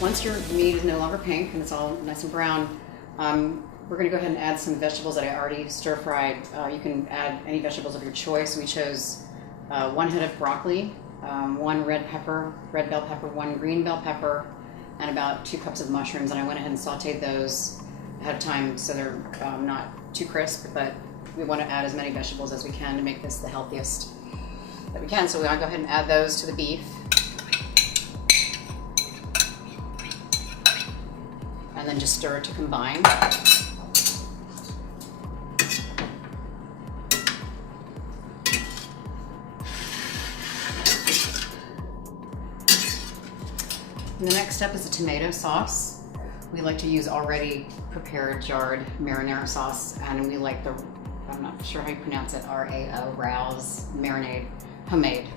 Once your meat is no longer pink and it's all nice and brown, we're going to go ahead and add some vegetables that I already stir-fried. You can add any vegetables of your choice. We chose 1 head of broccoli, 1 red bell pepper, 1 green bell pepper, and about 2 cups of mushrooms. And I went ahead and sauteed those ahead of time so they're not too crisp, but we want to add as many vegetables as we can to make this the healthiest that we can. So we're going to go ahead and add those to the beef. And then just stir it to combine. And the next step is the tomato sauce. We like to use already prepared jarred marinara sauce, and we like the, I'm not sure how you pronounce it, Rouse marinade, homemade.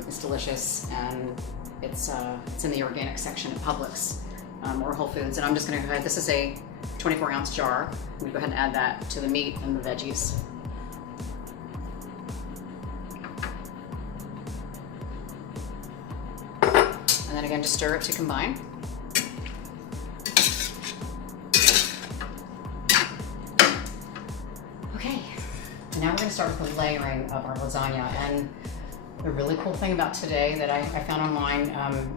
It's delicious, and it's in the organic section at Publix or Whole Foods. And I'm just going to go ahead, this is a 24-ounce jar. I'm going to go ahead and add that to the meat and the veggies. And then again, just stir it to combine. Okay, and now we're going to start with the layering of our lasagna. And the really cool thing about today that I found online,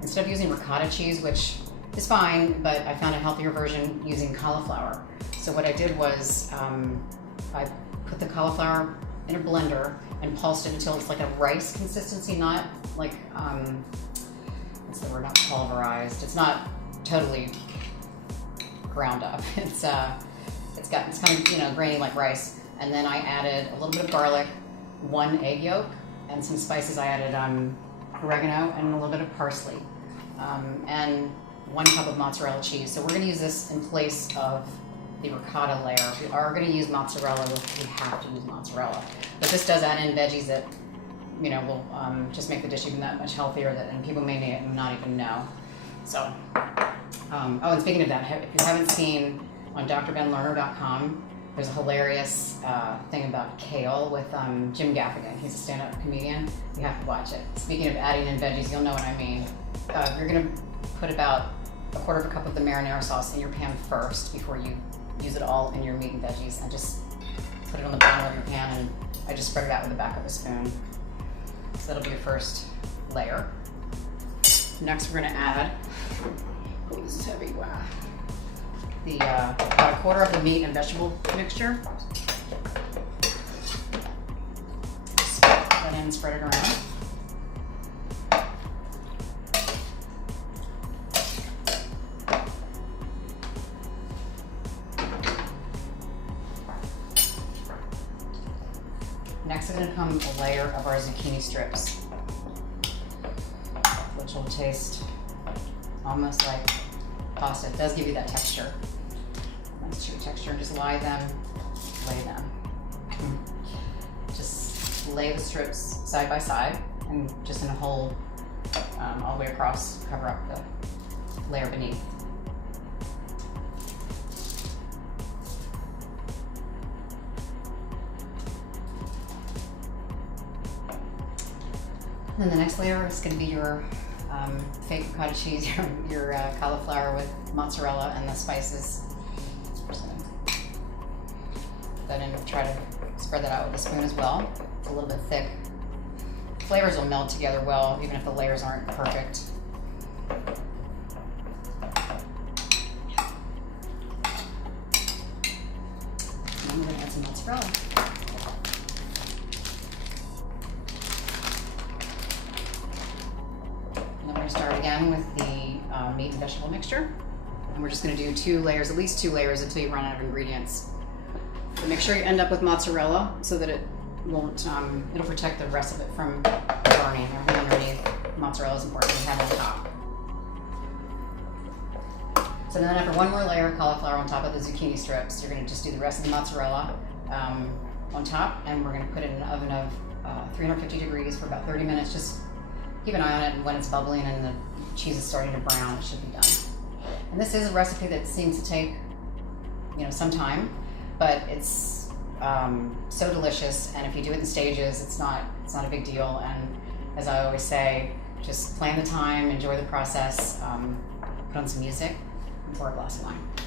instead of using ricotta cheese, which is fine, but I found a healthier version using cauliflower. So what I did was I put the cauliflower in a blender and pulsed it until it's like a rice consistency, not like, what's the word, not pulverized. It's not totally ground up. It's kind of, you know, grainy like rice. And then I added a little bit of garlic, 1 egg yolk, and some spices. I added oregano and a little bit of parsley, and 1 cup of mozzarella cheese. So we're going to use this in place of the ricotta layer. If we are going to use mozzarella, we have to use mozzarella. But this does add in veggies that, you know, will just make the dish even that much healthier, and people may not even know. So, oh, and speaking of that, if you haven't seen on drbenlerner.com, there's a hilarious thing about kale with Jim Gaffigan. He's a stand-up comedian. You have to watch it. Speaking of adding in veggies, you'll know what I mean. You're going to put about 1/4 cup of the marinara sauce in your pan first before you use it all in your meat and veggies, and just put it on the bottom of your pan, and I just spread it out with the back of a spoon. So that'll be your first layer. Next we're going to add, oh, this is heavy, wow, about 1/4 of the meat and vegetable mixture. Put that in and spread it around. Next is going to come a layer of our zucchini strips, which will taste almost like pasta. It does give you that texture, nice chewy texture. And just lay them. Just lay the strips side by side, and just in a hole all the way across, cover up the layer beneath. Then the next layer is going to be your fake ricotta cheese, your cauliflower with mozzarella and the spices. Just gonna put that in, try to spread that out with a spoon as well. It's a little bit thick. Flavors will meld together well, even if the layers aren't perfect. And then we're going to add some mozzarella. Start again with the meat and vegetable mixture, and we're just going to do 2 layers, at least 2 layers, until you run out of ingredients. But make sure you end up with mozzarella so that it won't, it'll protect the rest of it from burning. Everything underneath mozzarella is important to have on top. So then after 1 more layer of cauliflower on top of the zucchini strips, you're going to just do the rest of the mozzarella on top, and we're going to put it in an oven of 350 degrees for about 30 minutes. Just keep an eye on it, and when it's bubbling and the cheese is starting to brown, it should be done. And this is a recipe that seems to take, you know, some time, but it's so delicious. And if you do it in stages, it's not a big deal. And as I always say, just plan the time, enjoy the process, put put on some music, and pour a glass of wine.